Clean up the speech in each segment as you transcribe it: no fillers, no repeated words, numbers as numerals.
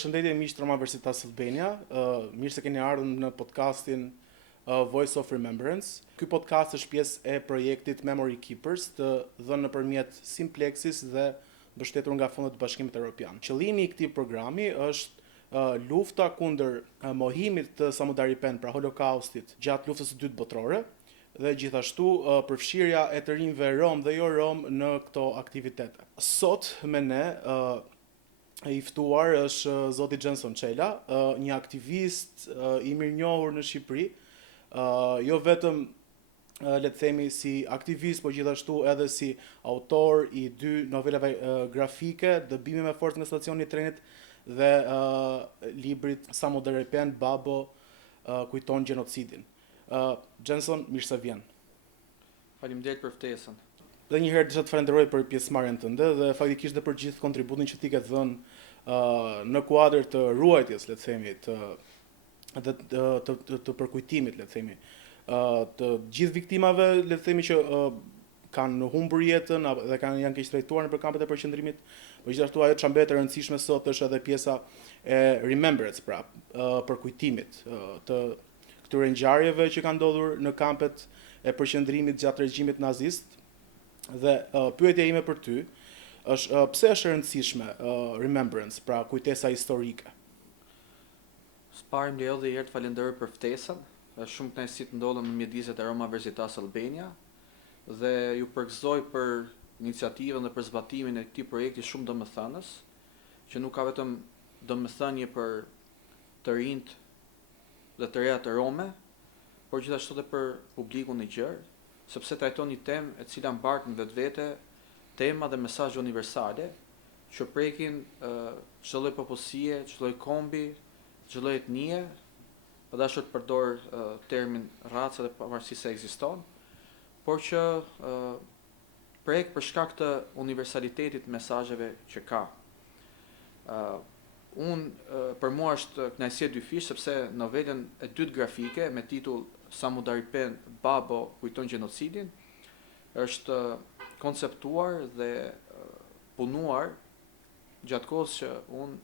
Përshëndetje miq të Roma Universitas Albania, mirë se keni ardhur në podcastin Voice of Remembrance. Ky podcast është pjesë e projektit Memory Keepers, të dhënë nëpërmjet Simplexis dhe mbështetur nga fondet të Bashkimit Evropian. Qëllimi i këtij programi është lufta kundër mohimit të Samudaripen, pra Holokaustit, gjatë luftës së dytë botërore, dhe gjithashtu përfshirja e të rinjve rom dhe jo rom në këto aktivitete. Sot me ne i ftuar është zoti Jenson Çela, një aktivist i mirënjohur në Shqipëri, jo vetëm le të themi si aktivist, por gjithashtu edhe si autor i 2 novelave grafike, Dëbimi me forcë nga stacioni i trenit dhe librit Samudaripen Babo kujton gjenocidin. Jenson, mirë se vjen. Faleminderit për ftesën. Dhe një herë desha të falenderoj për pjesëmarrjen tënde dhe faktikisht dhe për gjithë kontributin që ti ke dhënë në kuadër të ruajtjes, le të themi, të përkujtimit, le të themi, të gjithë viktimave, le të themi, që kanë humbur jetën dhe janë keq trajtuar nëpër kampet e përqendrimit, por gjithashtu ajo që mbetet e rëndësishme sot është edhe pjesa e remembrance, pra, përkujtimit të këtyre ngjarjeve që kanë ndodhur në kampet e përqendrimit gjatë regjimit nazist. Dhe pyetja ime për ty është pse është e rëndësishme remembrance, pra kujtesa historike? S'parim lejo dhe herë të falenderoj për ftesën. Është shumë kënaqësi të ndodhem në mjediset e Roma Universitas Albania dhe ju përgëzoj për iniciativën dhe për zbatimin e këtij projekti shumë domethënës, që nuk ka vetëm domethënie për të rinjt dhe të reja të Rome, por gjithashtu edhe për publikun e gjerë, sepse trajton një temë e cila mbark në vetvete tema dhe mesazhe universale që prekin çdo lloj popullsie, çdo lloj kombi, çdo lloj etnie, pa dashur të përdor termin racë dhe pavarësisht se ekziston, por që prek për shkak të universalitetit të mesazheve që ka. Për mua është kënaqësi e dyfish sepse novelën e dytë grafike me titull Samudaripen Babo kujton gjenocidin është konceptuar dhe punuar gjatë kohës që unë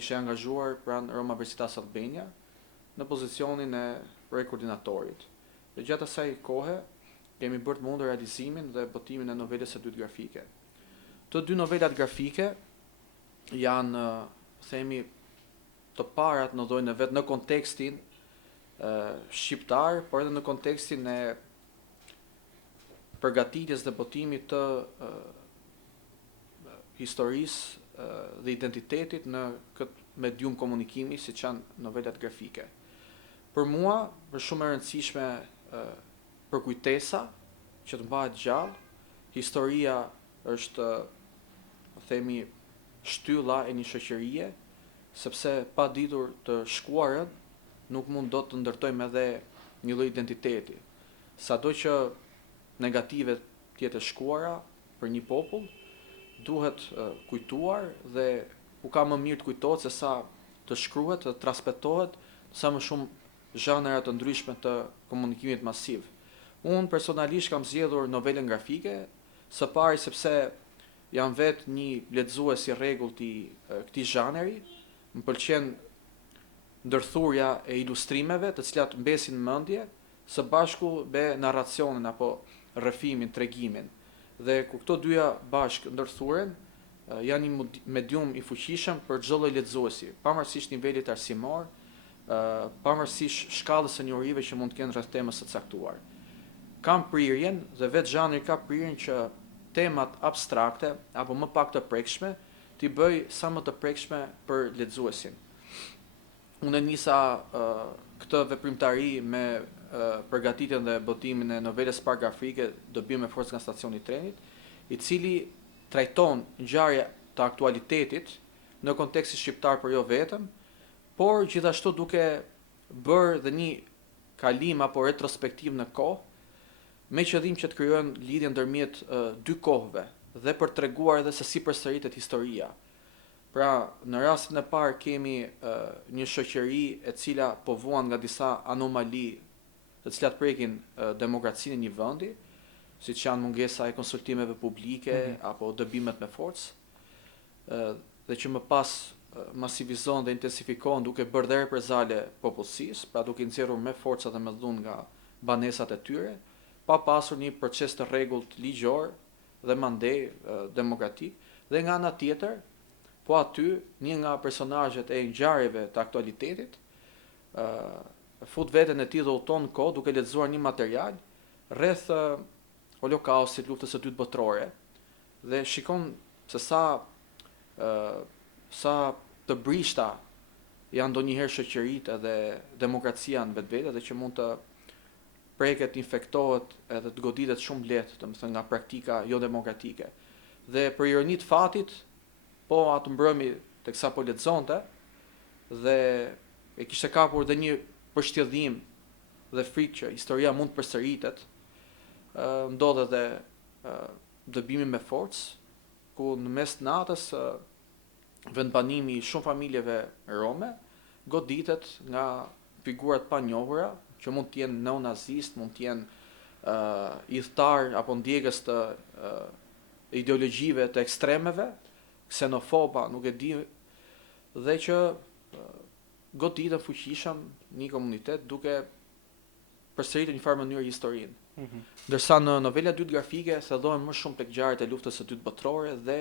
ishe angazhuar pranë Roma Universitas Albania në pozicionin e koordinatorit. Dhe gjatë asaj kohe kemi bërë të mundur realizimin dhe botimin e novelës së dytë grafike. Të 2 novelat grafike janë, themi, të parat në dhojnë e vetë në kontekstin shqiptar, por edhe në kontekstin e përgatitjes dhe botimit të historisë dhe identitetit në këtë medium komunikimi, siç janë novelat grafike. Për mua, është shumë e rëndësishme përkujtesa që të mbahet gjallë. Historia është, themi, shtylla e një shoqërie, sepse pa ditur të shkuarën nuk mund do të ndërtojmë edhe një lloj identiteti. Sado që negative të jetë shkuara për një popull, duhet kujtuar dhe u ka më mirë të kujtohet se sa të shkruhet, të transmetohet sa më shumë zhanra të ndryshme të komunikimit masiv. Unë personalisht kam zgjedhur novelën grafike, së pari sepse jam vetë një lexues i rregullt i këtij zhanri, më pëlqen ndërthurja e ilustrimeve të cilat mbesin në mendje së bashku me narracionin apo rrëfimin, tregimin. Dhe ku këto dyja bashk ndërthuren, janë një medium i fuqishëm për çdo lloj lexuesi, pavarësisht nivelit arsimor, pavarësisht shkallës së njohurive që mund të kenë rreth temës së caktuar. Kam prirjen dhe vetë zhanri ka prirjen që temat abstrakte apo më pak të prekshme t'i bëj sa më të prekshme për lexuesin. Unë nisa këtë veprimtari me përgatitjen dhe botimin e novelës parë grafike Dëbimi me forcë nga stacioni i trenit, i cili trajton ngjarje të aktualitetit në kontekstin shqiptar për jo vetëm, por gjithashtu duke bërë dhe një kalim apo retrospektiv në kohë, me qëllim që të krijohen lidhje ndërmjet 2 kohëve dhe për treguar edhe se si përsëritet historia. Pra, në rastin e parë kemi një shoqëri e cila po vuan nga disa anomali të cilat prekin demokracinë e një vendi, siç janë mungesa e konsultimeve publike apo dëbimet me forcë, dhe që më pas masivizohen dhe intensifikohen duke bërë dhe reprezale popullsisë, pra duke nxjerrur me forcat dhe me dhunë nga banesat e tyre, pa pasur një proces të rregullt ligjor dhe mandej demokratik, dhe nga ana tjetër, po aty një nga personazhet e ngjarjeve të aktualitetit fut veten e tij dhe udhton kohë duke lexuar një material rreth Holokaustit, luftës së dytë botërore, dhe shikon se sa të brishta janë ndonjëherë shoqëritë edhe demokracia në vetvete, dhe që mund të preket, infektohet edhe të goditet shumë lehtë, domethënë nga praktika jo demokratike. Dhe për ironi të fatit, po atë mbrëmi teksa po lexonte dhe e kishte kapur dhe një përshtjellim dhe frikë që historia mund të përsëritet, ndodhe dhe dëbimi me forcë, ku në mes të natës vendbanimi i shumë familjeve rome goditet nga figurat pa njohura, që mund të jenë neonazist, mund të jenë idhtar apo ndjekës të ideologjive të ekstremeve, ksenofoba, nuk e di, dhe që goditën fuqishëm një komunitet duke përsëritur një farë mënyrë historinë. Ndërsa në novela dytë grafike thellohen më shumë tek ngjarjet e luftës së dytë botërore dhe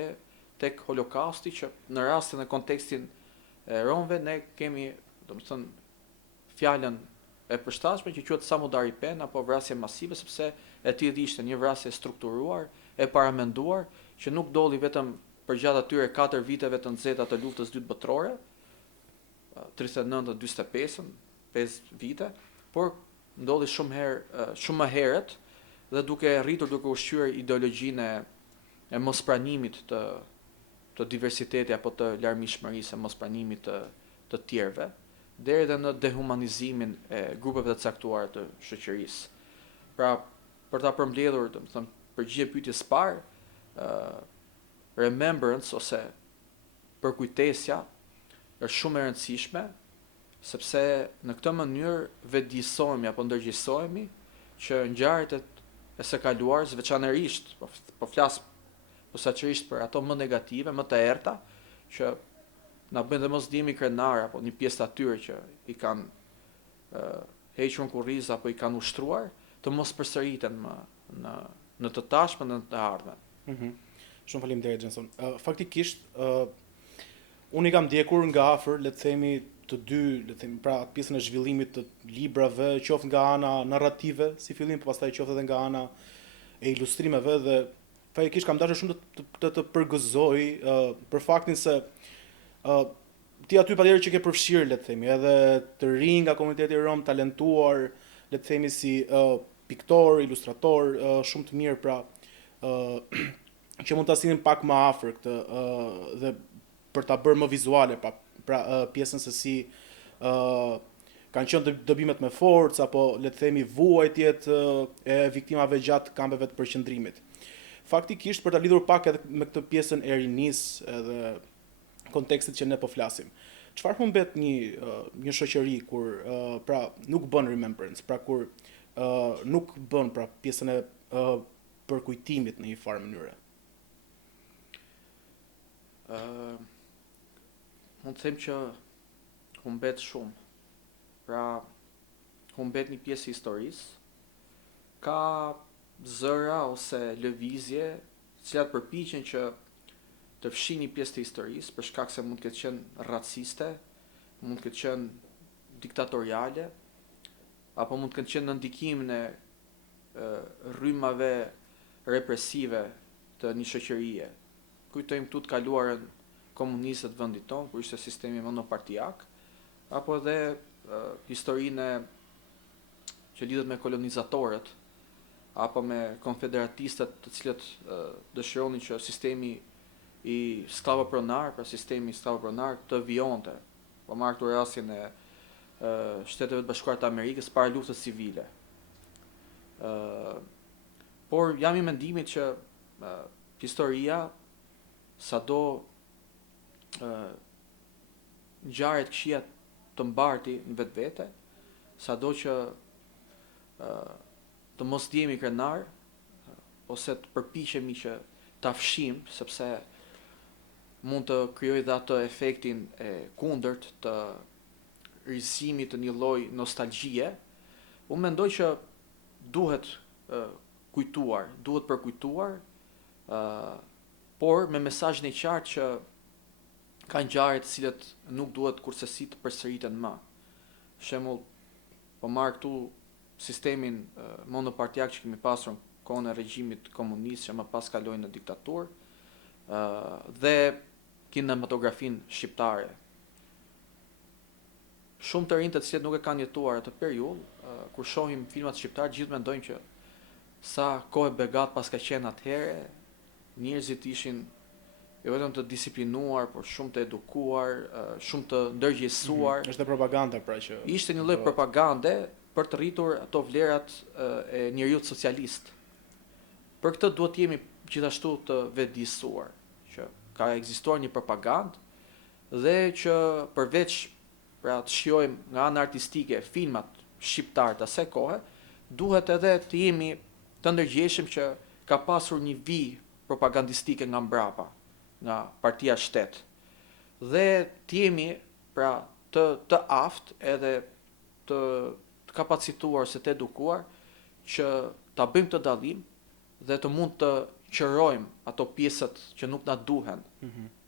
tek Holokausti, që në rastin e kontekstin e romëve ne kemi, domethënë, fjalën e përshtatshme që quhet samudari pen apo vrasje masive, sepse e tillë ishte një vrasje strukturuar, e paramenduar, që nuk dolli vetëm përgjatë atyre 4 viteve të nxehta të luftës dytë botërore, 39-45, 5 vite, por ndodhi shumë më herët, dhe duke rritur duke ushqyer ideologjinë e mospranimit të diversitetit apo të larmishmërisë, e mospranimit të tjerëve, deri edhe në dehumanizimin e grupeve të caktuara të shoqërisë. Pra, për ta përmbledhur, domethënë, përgjigje pyetjes së parë, remembrance ose përkujtesja është shumë e rëndësishme, sepse në këtë mënyrë vetëdijsohemi apo ndërgjegjësohemi që ngjarjet e së kaluarës, veçanërisht, po flas posaçërisht për ato më negative, më të errta, që na bëjnë dhe mos ndihemi krenar apo një pjesë të atyre që i kanë hequr në kurriz apo i kanë ushtruar, të mos përsëriten në të tashmen dhe në të ardhmen. Shumë faleminderit Jenson. Faktikisht unë i kam ndjekur nga afër, le të themi, të dy, le të themi, pra pjesën e zhvillimit të librave, qoftë nga ana narrative si fillim, por pastaj qoftë edhe nga ana e ilustrimeve, dhe faktikisht kam dashur shumë të përgëzoj për faktin se ti aty patjetër që ke përfshirë, le të themi, edhe të rinj nga komuniteti rom, talentuar, le të themi, si piktor, ilustrator, shumë të mirë, pra që mund ta sillin pak më afër këtë dhe për ta bërë më vizuale, pra pjesën se si kanë qenë dëbimet me forcë apo le të themi vuajtjet e viktimave gjatë kampeve të përqendrimit. Faktikisht për ta lidhur pak edhe me këtë pjesën e rinisë edhe kontekstit që ne po flasim. Çfarë humbet një shoqëri kur pra nuk bën remembrance, pra kur nuk bën pra pjesën e përkujtimit në një farë mënyre? Mund të them që humbet shumë. Pra, humbet një pjesë e historisë, ka zëra ose lëvizje, cilat përpiqen që të fshin një pjesë të historisë, për shkak se mund të ketë qenë raciste, mund të ketë qenë diktatoriale, apo mund të ketë qenë në ndikimin e rrymave represive të një shoqërie. Kujtojmë tu të kaluarën komuniste të vendit tonë, kur ishte sistemi monopartiak, apo edhe historinë që lidhet me kolonizatorët, apo me konfederatistët të cilët dëshironin që sistemi i skllavopronar, pra sistemi skllavopronar të vijonte. Po marr këtu rastin e Shteteve të Bashkuara të Amerikës para luftës civile. Por jam i mendimit që historia, sado ngjarjet këqija të mbarti në vetvete, sado që të mos ndjehemi krenar ose të përpiqemi që ta fshim, sepse mund të krijojë dhe atë efektin e kundërt të rrisimit të një lloji nostalgjie, unë mendoj që duhet kujtuar, duhet përkujtuar, por me mesazhin e qartë që ka ngjarje të cilat nuk duhet kurrësi të përsëriten më. Për shembull, po marr këtu sistemin monopartiak që kemi pasur në kohën e regjimit komunist që më pas kaloi në diktaturë, dhe kinematografin shqiptare. Shumë të rinj të cilët nuk e kanë jetuar atë periudhë, kur shohim filmat shqiptar, gjithë mendojnë që sa kohë begat pas ka qenë atëherë, njerëzit ishin jo vetëm të disiplinuar, por shumë të edukuar, shumë të ndërgjegjësuar. Është e propaganda pra që ishte një lloj propagande për të rritur ato vlerat e njeriut socialist. Për këtë duhet të jemi gjithashtu të vetëdijsuar që ka ekzistuar një propagandë dhe që përveç pra të shijojmë nga ana artistike filmat shqiptar të asaj kohe, duhet edhe të jemi të ndërgjegjshëm që ka pasur një vijë propagandistike nga mbrapa, nga partia shtet. Dhe të jemi pra të aftë edhe të kapacituar se të edukuar që ta bëjmë të dallim dhe të mund të qërojmë ato pjesët që nuk na duhen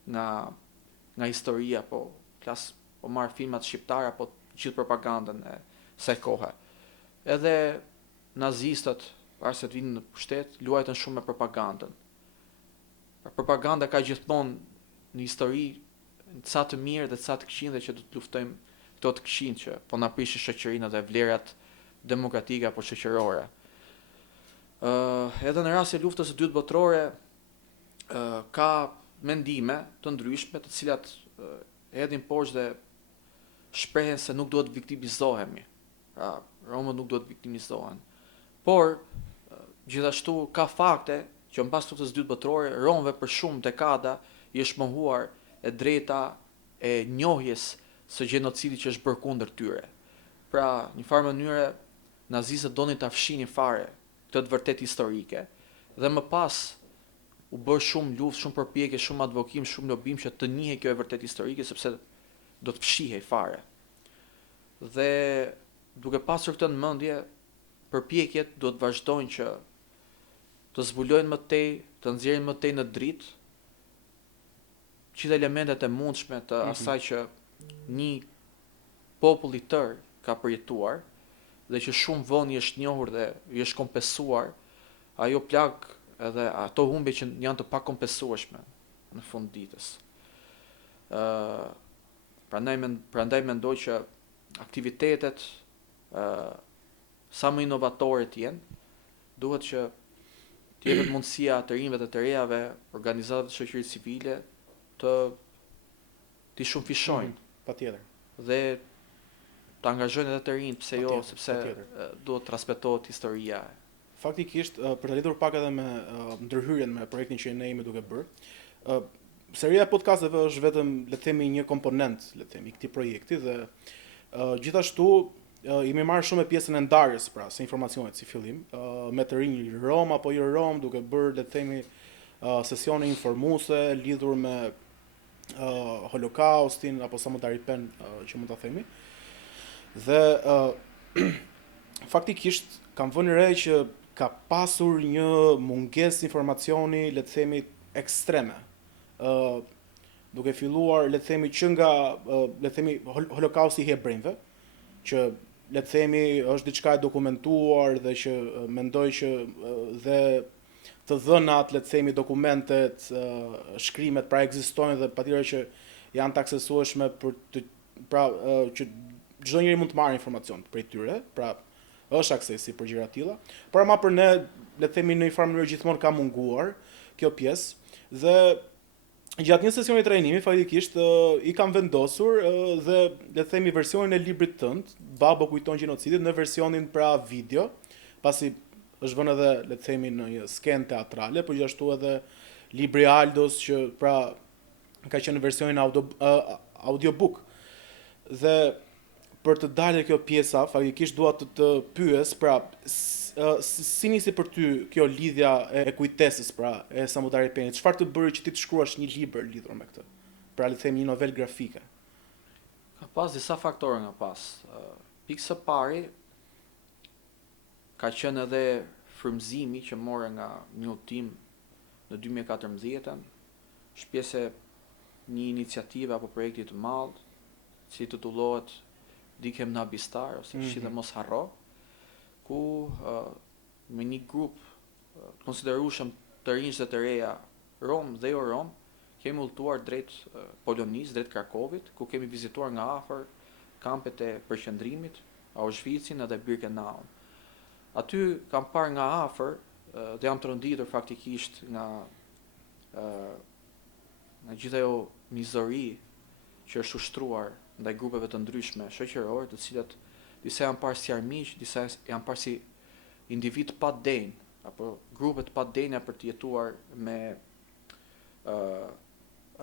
nga historia, po marr filmat shqiptar apo gjithë propagandën e saj kohe. Edhe nazistët, para se të vinë në pushtet, luajtën shumë me propagandën. Propaganda ka gjithmonë në histori ca të mirë dhe ca të këqij dhe që do të luftojmë këto të këqijnë që po na prishin shoqërinë dhe vlerat demokratike apo shoqërore. Edhe në rast se luftës së dytë botërore ka mendime të ndryshme, të cilat hedhin poshtë dhe shprehen se nuk duhet viktimizohemi. Pra, Romët nuk duhet viktimizohen. Por gjithashtu ka fakte që mbas luftës së dytë botërore Romëve për shumë dekada i është mohuar e drejta e njohjes së gjenocidit që është bërë kundër tyre. Pra, një farë mënyre nazistët donin ta fshinin fare këtë të vërtet historike dhe më pas u bërë shumë luftë, shumë përpjekje, shumë advokim, shumë lobim që të njihej kjo e vërtet historike sepse do të fshihej fare. Dhe duke pasur këtë në mendje, përpjekjet do të vazhdojnë që të zbulojnë më tej, të nxjerrin më tej në dritë gjithë elementet e mundshme të asaj që një popull i tërë ka përjetuar dhe që shumë vonë i është njohur dhe i është kompensuar ajo plagë edhe ato humbje që janë të pakompensueshme në fund ditës. Prandaj mendoj që aktivitetet sa më inovatore të jenë, duhet që të jepet mundësia të rinjve dhe të rejave, organizatave të shoqërisë civile të shumë fishojnë. Patjetër. Dhe të angazhojnë edhe të rinjt, pse jo, sepse duhet të respektohet historia. Faktikisht, për të lidhur pak edhe me ndërhyrjen me projektin që ne jemi duke bërë, seria e podcasteve është vetëm, le të themi, një komponent, le të themi, i këtij projekti dhe gjithashtu jemi marrë shumë e pjesën e ndarjes, pra, se informacionet si fillim, me të rinj Rom apo jo Rom, duke bërë, le të themi, sesione informuese lidhur me Holokaustin apo sa më të aripen që mund ta themi. Dhe faktikisht kam vënë re që ka pasur një mungesë informacioni, le të themi, ekstreme. Duke filluar, le të themi, që nga le të themi Holokausti i hebrejve, që le të themi është diçka e dokumentuar dhe që mendoj që dhe të dhënat, le të themi, dokumentet, shkrimet pra ekzistojnë dhe patjetër që janë të aksesueshme për që çdo njeri mund të marrë informacion prej tyre, pra është aksesi për gjëra të tilla. Por ama për ne, le të themi, në një farë mënyrë gjithmonë ka munguar kjo pjesë dhe gjatë një sesioni trajnimi faktikisht i kam vendosur dhe le të themi versionin e librit tënd, Babo kujton gjenocidin, në versionin pra video, pasi është vënë edhe, le të themi, në një skenë teatrale, por gjithashtu edhe libri Aldos që pra ka qenë në versionin audiobook. Dhe për të dalë kjo pjesa, faktikisht dua të pyes, pra si nisi për ty kjo lidhja e kujtesës, pra e Samudari Penit? Çfarë të bëri që ti të shkruash një libër lidhur me këtë? Pra le të themi një novel grafike. Ka pas disa faktore nga pas. Pikë së pari ka qenë edhe frymëzimi që more nga një udhtim në 2014-ën, shpjese një iniciative apo projekti të madh, si titullohet Dikem në Abistar ose Shi dhe mos harro, ku me një grup konsiderueshëm të rinj dhe të reja rom dhe jo rom, kemi udhëtuar drejt Polonisë, drejt Krakovit, ku kemi vizituar nga afër kampet e përqendrimit, Auschwitzin edhe Birkenaun. Aty kam parë nga afër dhe jam tronditur faktikisht nga gjithë ajo mizori që është ushtruar ndaj grupeve të ndryshme shoqërore, të cilat disa janë parë si armiq, disa janë parë si individ pa denjë, apo grupe të pa denja për të jetuar me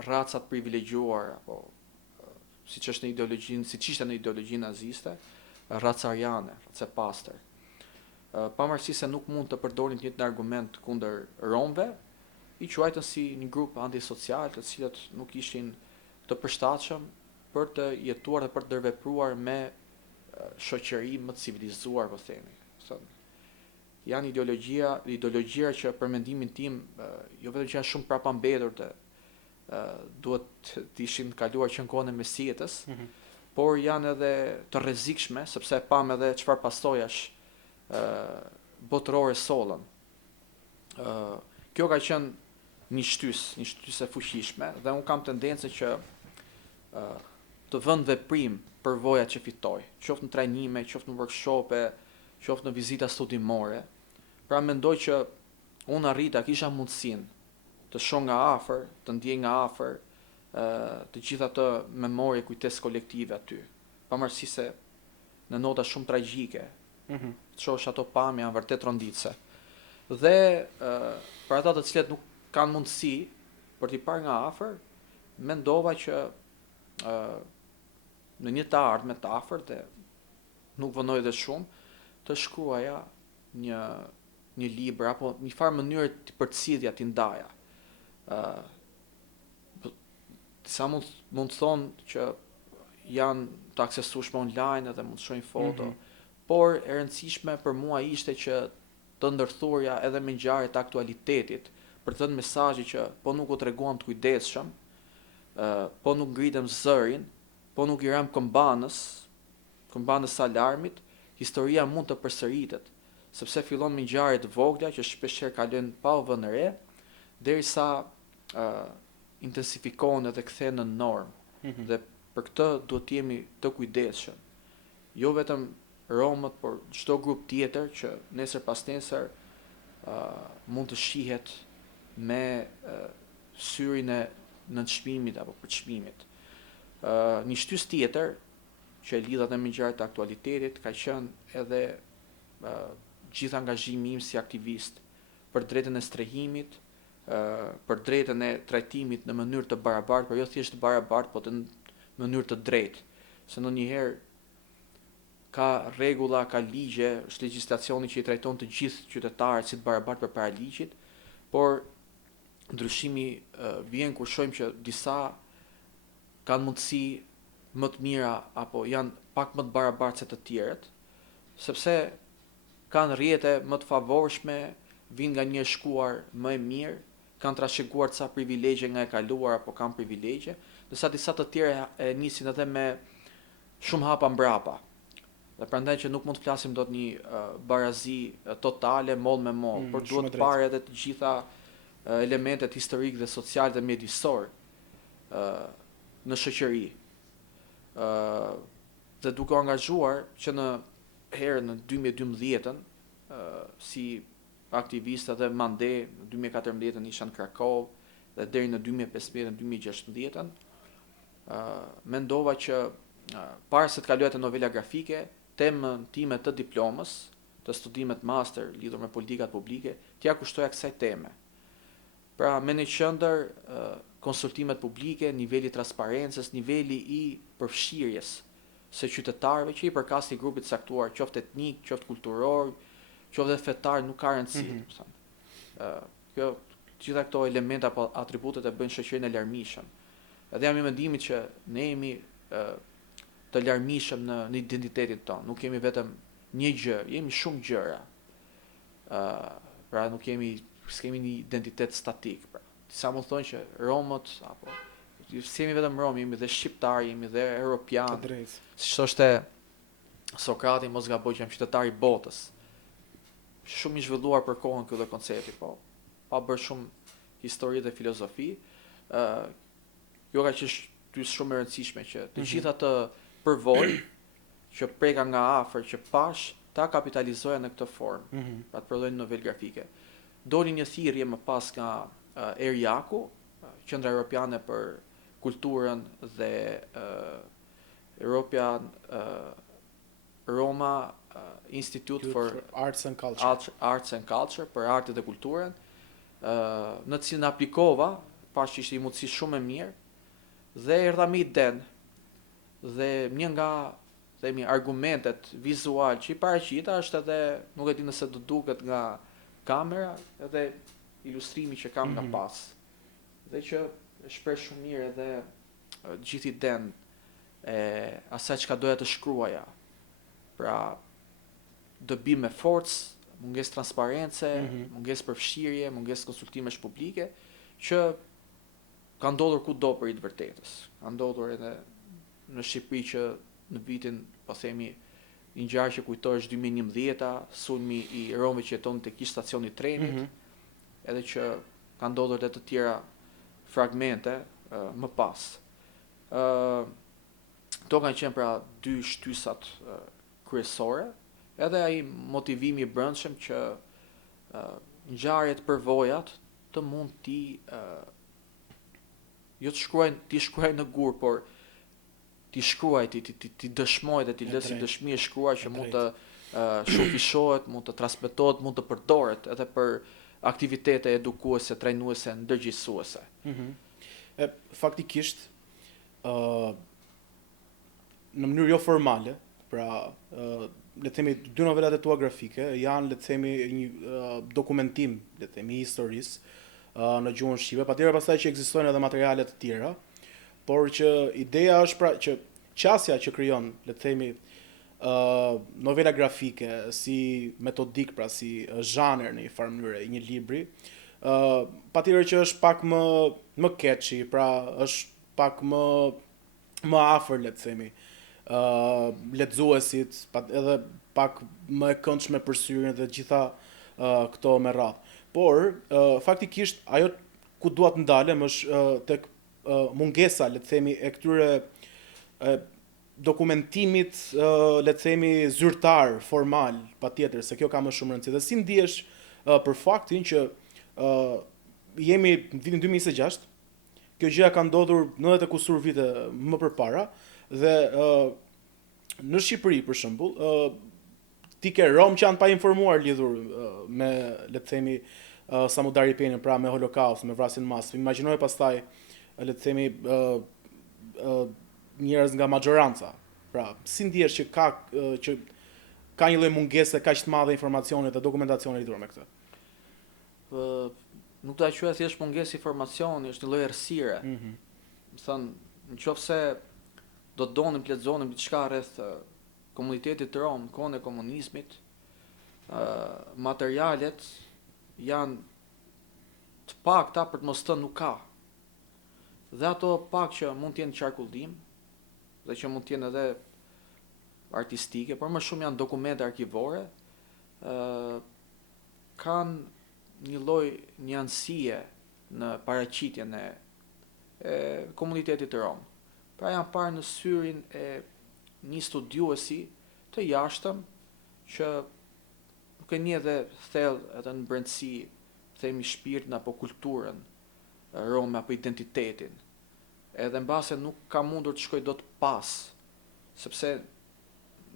racat privilegjuar, apo siç është në ideologjinë, siç ishte në ideologjinë naziste, raca ariane, raca pastër. Pavarësisht se nuk mund të përdorin të njëjtin argument kundër romëve, i quajtën si një grup antisocial, të cilët nuk ishin të përshtatshëm për të jetuar dhe për të ndërvepruar me shoqëri më të civilizuar, po themi. Janë ideologjia që për mendimin tim jo vetëm që janë shumë prapambetur të duhet të ishin kaluar që në kohën e Mesjetës, por janë edhe të rrezikshme, sepse pam edhe çfarë pasojash botërore sollën. Kjo ka qenë një shtys e fuqishme, dhe unë kam tendencën që të vënd veprim për vojat që fitoj, qoftë në trajnime, qoftë në workshope, qoftë në vizita studimore. Pra mendoj që unë arrita, kisha mundësinë të shoh nga afër, të ndjej nga afër të gjitha të memorie, kujtesë kolektive aty. Pavarësisht se në nota shumë tragjike, të shohësh ato pamje janë vërtet ronditse. Dhe për ata të cilët nuk kanë mundësi për t'i parë nga afër, mendova që në një të ardhme të afërt dhe nuk vënoj dhe shumë, të shkruaja një libër apo një farë mënyrë të përcjellja t'i ndaja. Disa mund të thonë që janë të aksesueshme online edhe mund të shohin foto, por e rëndësishme për mua ishte që të ndërthurja edhe me ngjarje të aktualitetit, për të dhënë mesazhe që po nuk u treguam të kujdesshëm, po nuk ngritëm zërin, po nuk i rëm këmbanës alarmit, historia mund të përsëritet, sepse fillon me ngjarje të vogla që shpeshherë kalojnë pa u vënë re, derisa intensifikohen edhe kthehen në normë. Dhe për këtë duhet të jemi të kujdesshëm. Jo vetëm Romët, por çdo grup tjetër që nesër pas nesër mund të shihet me syrin e nënçmimit apo përçmimit. Një shtys tjetër që lidhet me ngjarjet e aktualitetit ka qenë edhe gjithë angazhimi im si aktivist për drejtën e strehimit, për drejtën e trajtimit në mënyrë të barabartë, por jo thjesht të barabartë, por në mënyrë të drejtë. Se ndonjëherë ka rregulla, ka ligje, është legjislacioni që i trajton të gjithë qytetarët si të barabartë përpara ligjit, por ndryshimi vjen kur shohim që disa kanë mundësi më të mira apo janë pak më të barabartë se të tjerët, sepse kanë rrjete më të favorshme, vinë nga një shkuar më e mirë, kanë trashëguar ca privilegje nga e kaluar apo kanë privilegje, ndërsa disa të tjerë e nisin edhe me shumë hapa mbrapa. Dhe prandaj që nuk mund të flasim dot një barazi totale moll me moll, por duhet të parë edhe të gjitha elementet historik dhe social dhe mjedisor në shoqëri. Dhe duke angazhuar që në 2012-ën si aktivist edhe mande, në 2014-ën isha në Krakov dhe deri në 2015-ën, 2016-ën, mendova që para se të kaluaj te novela grafike, temën time të diplomës, të studimet master lidhur me politikat publike, t'ja kushtoja kësaj teme. Pra, me në qendër konsultimet publike, niveli i transparencës, niveli i përfshirjes së qytetarëve që i përkas një grupit caktuar, qoftë etnik, qoftë kulturor, qoftë fetar, nuk ka rëndësi. Kjo gjitha këto elemente apo atributet e bëjnë shoqërinë e larmishëm. Edhe jam i mendimit që ne jemi të larmishëm në identitetin tonë, nuk jemi vetëm një gjë, jemi shumë gjëra. Pra nuk s'kemi një identitet statik. Pra. Disa mund thonë që Romët apo s'jemi vetëm Rom, jemi dhe shqiptar, jemi dhe europian. Siç thoshte Sokrati, mos gaboj që jam qytetar i botës. Shumë i zhvilluar për kohën ky dhe koncepti, po pa bërë shumë histori dhe filozofi. Kjo ka qenë shumë e rëndësishme që të gjitha të përvojë që preka nga afër që pash ta kapitalizoja në këtë formë, pra të prodhojnë novel grafike. Doli një thirrje më pas nga Erjaku, Qendra Europiane për Kulturën dhe European Roma Institute for Arts and Culture, për artë dhe kulturën, në cilën aplikova, pash që ishte një mundësi shumë e mirë, dhe erdha me iden, dhe një nga argumentet vizual që i paraqita është edhe, nuk e di nëse do duket nga kamera, edhe ilustrimi që kam nga pas, dhe që shpreh shumë mirë edhe gjithë iden e asaj çka doja të shkruaja. Pra, dobi me forcë, mungesë transparence, mungesë përfshirje, mungesë konsultimesh publike, që ka ndodhur kudo për i të vërtetës. Ka ndodhur edhe në Shqipëri që në vitin, po themi, një ngjarje që kujtohesh 2011, sulmi i Romëve që jeton tek stacioni i trenit, edhe që ka ndodhur edhe të tjera fragmente më pas. Këto kanë qenë pra dy shtysat kryesore, edhe ai motivimi i brendshëm që ngjarjet, përvojat të mund jo të shkruaj në gur, por ti shkruaj, ti dëshmoj dhe ti lë si dëshmi e shkruar që mund të shufishohet, mund të transmetohet, mund të përdoret edhe për aktivitete edukuese, trajnuese, ndërgjegjësuese. Faktikisht, në mënyrë jo formale, pra le të themi dy novelat e tua grafike janë le të themi një dokumentim, le të themi, i historisë në gjuhën shqipe, patjetër pastaj që ekzistojnë edhe materiale të tjera, por që ideja është pra që qasja që krijon, le të themi, novela grafike si metodik, pra si zhanër në një farë mënyrë i një libri, patjetër që është pak më catchy, pra është pak më afër, le të themi, lexuesit, edhe pak më e këndshme për syrin dhe gjitha këto me radhë. Por faktikisht ajo ku dua të ndalem është tek mungesa, le të themi, e këtyre dokumentimit, le të themi, zyrtar, formal, patjetër, se kjo ka më shumë rëndësi. Dhe si ndihesh për faktin që jemi në vitin 2026, kjo gjëja ka ndodhur 90 e kusur vite më përpara, dhe në Shqipëri, për shembull, ti ke Rom që janë pa informuar lidhur me, le të themi, Samudar Ipenin, pra me Holokaust, me vrasjen masë. Imagjinoj pastaj, le të themi, njerëz nga majoranca. Pra, si ndihesh që ka një lloj mungese kaq të madhe informacione dhe dokumentacione lidhur me këtë? Nuk do ta quaj thjesht mungesë informacioni, është një lloj errësire. Më thënë, nëse do të donim të lexonim diçka rreth komunitetit rom, kohën e komunizmit, materialet janë të pakta për të mos thënë nuk ka. Dhe ato pak që mund të jenë qarkullim, dhe që mund të jenë edhe artistike, por më shumë janë dokumente arkivore, kanë një lloj njanësie në paraqitjen e komunitetit rom. Pra janë parë në syrin e një studiuesi të jashtëm që nuk e njeh dhe thellë edhe në brendësi, themi, shpirtin apo kulturën rome apo identitetin. Edhe mbase nuk ka mundur të shkoj dot pas, sepse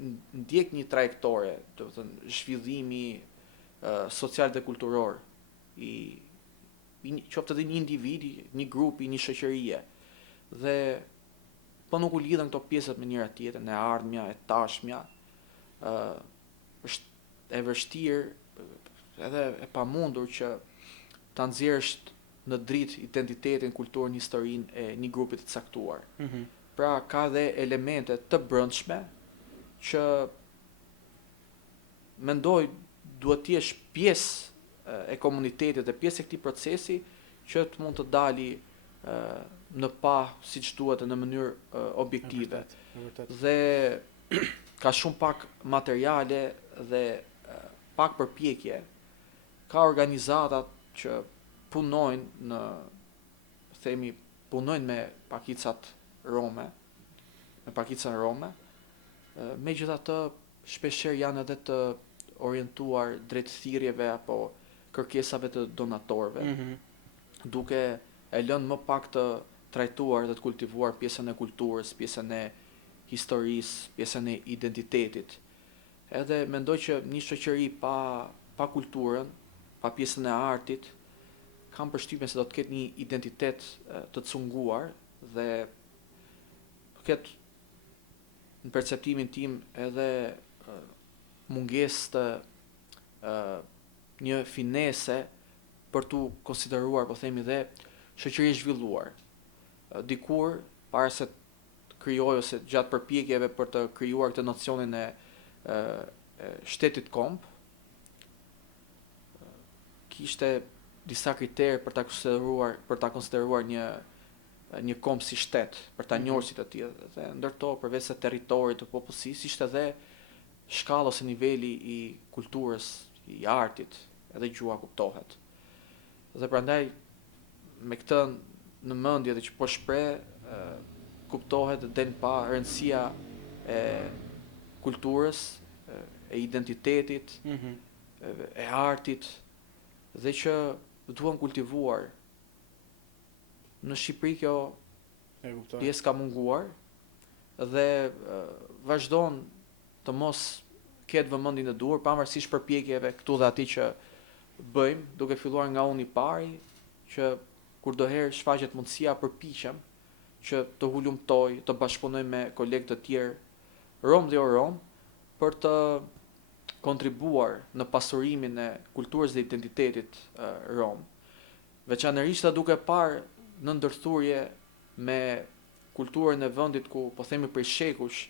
ndjek një trajektore, do të thënë zhvillimi social dhe kulturor qoftë edhe një individi, një grupi, një shoqërie. Dhe po nuk u lidhen këto pjesët me njëra tjetrën, e ardhmja, e tashmja. Është e vështirë edhe e pamundur që ta nxjerrësh në dritë identitetin, kulturën, historinë e një grupi të caktuar. Pra ka dhe elemente të brendshme që mendoj duhet të jesh pjesë e komunitetit dhe pjesë e këtij procesi që të mund të dali në pa siç duhet në mënyrë objektive. Dhe ka shumë pak materiale dhe pak përpjekje. Ka organizatat që punojnë punojnë me pakicat rome, me pakicën rome. Megjithatë, shpeshherë janë edhe të orientuar drejt thirrjeve apo kërkesave të donatorëve, duke e lënë më pak të trajtuar dhe të kultivuar pjesën e kulturës, pjesën e historisë, pjesën e identitetit. Edhe mendoj që një shoqëri pa kulturën, pa pjesën e artit, kam përshtypjen se do të ketë një identitet të cunguar dhe do ketë në perceptimin tim edhe mungesë të një finese për tu konsideruar, po themi dhe shoqëri e zhvilluar. Dikur, para se të krijojë ose gjatë përpjekjeve për të krijuar këtë nocionin e shtetit komb, kishte disa kriterë për ta konsideruar një komb si shtet, për ta njohur si të tillë. Dhe ndërto përveç se territorit të popullsisë ishte edhe shkalla ose niveli i kulturës, i artit, edhe gjua kuptohet. Dhe prandaj me këtë në mendje dhe që po shpreh, kuptohet dhe del pa rëndësia e kulturës, e identitetit, e artit, dhe që duhen kultivuar. Në Shqipëri kjo pjesë ka munguar dhe vazhdon të mos ketë vëmendjen e duhur, pavarësisht përpjekjeve këtu dhe aty që bëjmë, duke filluar nga unë i pari, që kurdoherë shfaqet mundësia përpiqem që të hulumtoj, të bashkëpunoj me kolegë të tjerë, rom dhe jo rom, për të kontribuar në pasurimin e kulturës dhe identitetit rom. Veçanërisht duke parë në ndërthurje me kulturën e vendit ku po themi prej shekush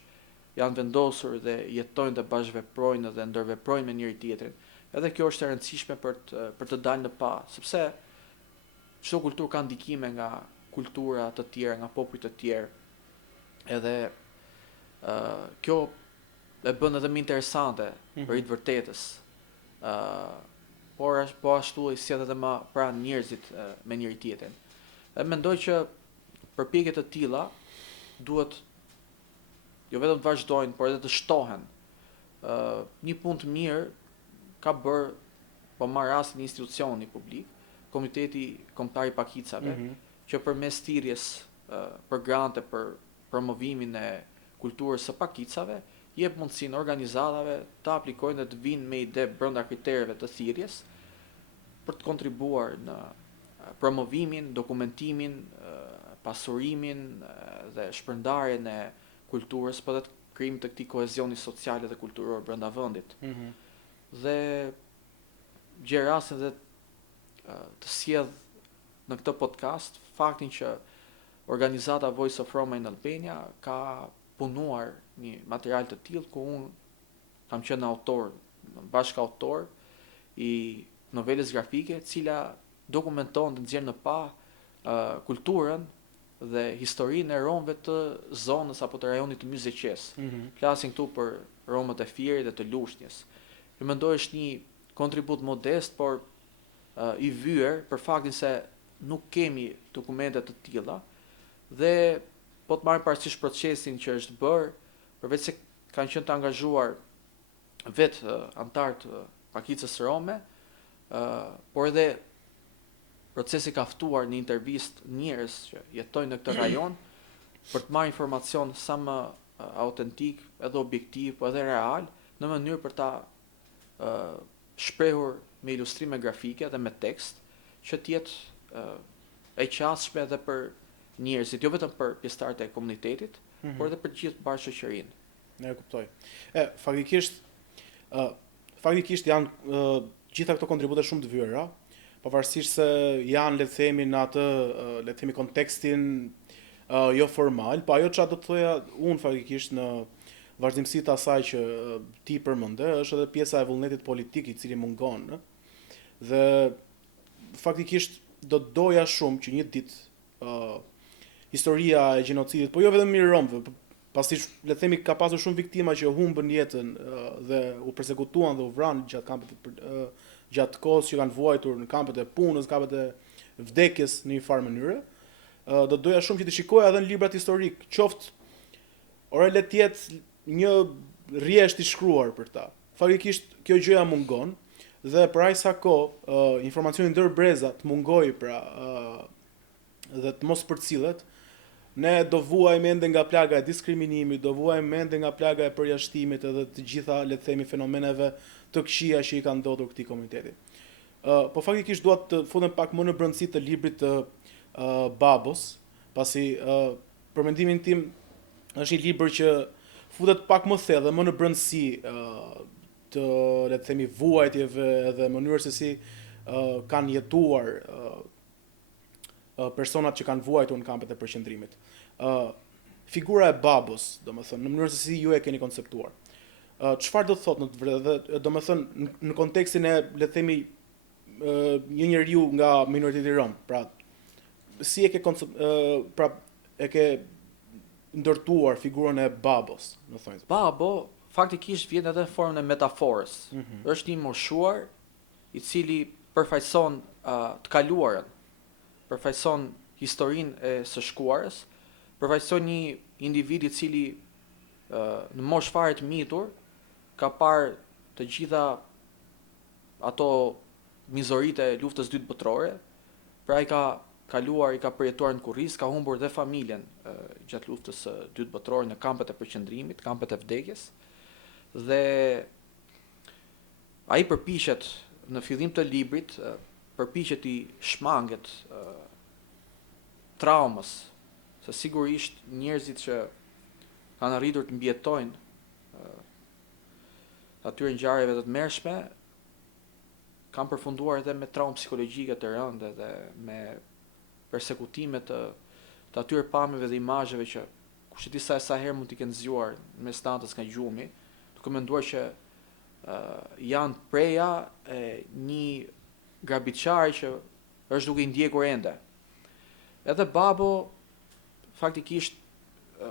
janë vendosur dhe jetojnë dhe bashkëveprojnë dhe ndërveprojnë me njëri tjetrin. Edhe kjo është e rëndësishme për të dalë në pa, sepse çdo kulturë ka ndikime nga kultura të tjera, nga popujt të tjerë. Edhe kjo e bën edhe më interesante për i të vërtetës. Por po ashtu i sjell edhe më pranë njerëzit me njëri tjetrin. Dhe mendoj që përpjekje të tilla duhet jo vetëm të vazhdojnë, por edhe të shtohen. Një punë të mirë ka bërë, po marr rastin një institucioni publik, Komiteti Kombëtar i Pakicave, që përmes thirrjes për grante për promovimin e kulturës së pakicave, jep mundësinë organizatave të aplikojnë dhe të vinë me ide brenda kritereve të thirrjes për të kontribuar në promovimin, dokumentimin, pasurimin dhe shpërndarjen e kulturës, por edhe të krijimin të këtij kohezioni social dhe kulturor brenda vendit. Dhe gjej rastin dhe të sjell në këtë podcast faktin që organizata Voice of Roma in Albania ka punuar një material të tillë ku unë kam qenë autor, bashkëautor i novelës grafike, e cila dokumenton dhe nxjerr në pa kulturën dhe historinë e romëve të zonës apo të rajonit të Myzeqes. Flasin këtu për romët e Fierit dhe të Lushnjës. Ju mendoj është një kontribut modest, por i vyer për faktin se nuk kemi dokumente të tilla dhe po të marrim parasysh procesin që është bërë, përveç se kanë qenë të angazhuar vetë antarët pakicës rome, por edhe procesi ka ftuar në intervistë njerëz që jetojnë në këtë rajon për të marrë informacion sa më autentik, edhe objektiv, po edhe real, në mënyrë për ta shprehur me ilustrime grafike dhe me tekst, që të jetë e qasshme edhe për njerëzit, jo vetëm për pjesëtarët e komunitetit, por edhe për gjithë bashkëqërinë. E kuptoj. Faktikisht janë gjitha këto kontribute shumë të vyera, pavarësisht se janë, le të themi, në atë, le të themi, kontekstin jo formal, po ajo çfarë do të thoja unë faktikisht në vazhdimsi të asaj që ti përmende, është edhe pjesa e vullnetit politik i cili mungon, dhe faktikisht do të doja shumë që një ditë historia e gjenocidit, po jo vetëm i romëve, pasi le të themi ka pasur shumë viktima që humbën jetën dhe u përsekutuan dhe u vranë gjatë kampet gjatë kohës që kanë vuajtur në kampet e punës, kampet e vdekjes në një farë mënyrë. Do doja shumë që të shikoja edhe në librat historik, qoftë le të jetë një rresht i shkruar për ta. Faktikisht kjo gjëja mungon dhe për aq sa kohë informacioni ndër breza të mungojë dhe të mos përcillet, ne do vuajmë ende nga plaga e diskriminimit, do vuajmë ende nga plaga e përjashtimit edhe të gjitha, le të themi, fenomeneve të këqija që i kanë ndodhur këtij komuniteti. Po faktikisht dua të futem pak më në brendësi të librit të Babos, pasi për mendimin tim është një libër që futet pak më thellë dhe më në brendësi të, le të themi, vuajtjeve dhe mënyrës se si kanë jetuar personat që kanë vuajtur në kampet e përqendrimit. Figura e Babos, domethënë, në mënyrë se si ju e keni konceptuar. Çfarë do të thotë në të vërtetë, domethënë në kontekstin e, le të themi, një njeriu nga minoriteti rom, pra si e ke e ke ndërtuar figurën e Babos, në thonjë. Babo faktikisht vjen edhe në formën e metaforës. Është një moshuar i cili përfaqëson të kaluarën, përfaqëson historinë e së shkuarës, përfaqëson një individ i cili në moshë fare të mitur ka parë të gjitha ato mizoritë e luftës së dytë botërore, pra i ka kaluar, i ka përjetuar në kurriz, ka humbur dhe familjen gjatë luftës së dytë botërore në kampet e përqendrimit, kampet e vdekjes, dhe ai përpiqet në fillim të librit përpiqet i shmanget traumës, se sigurisht njerëzit që kanë arritur të mbijetojnë atyre ngjarjeve të tmerrshme kanë përfunduar edhe me traumë psikologjike të rënda dhe me persekutime të atyre pamjeve dhe imazheve që kush e di sa herë mund t'i kenë zgjuar mes natës nga gjumi, duke menduar që janë preja e një grabitçari që është duke i ndjekur ende. Edhe Babo faktikisht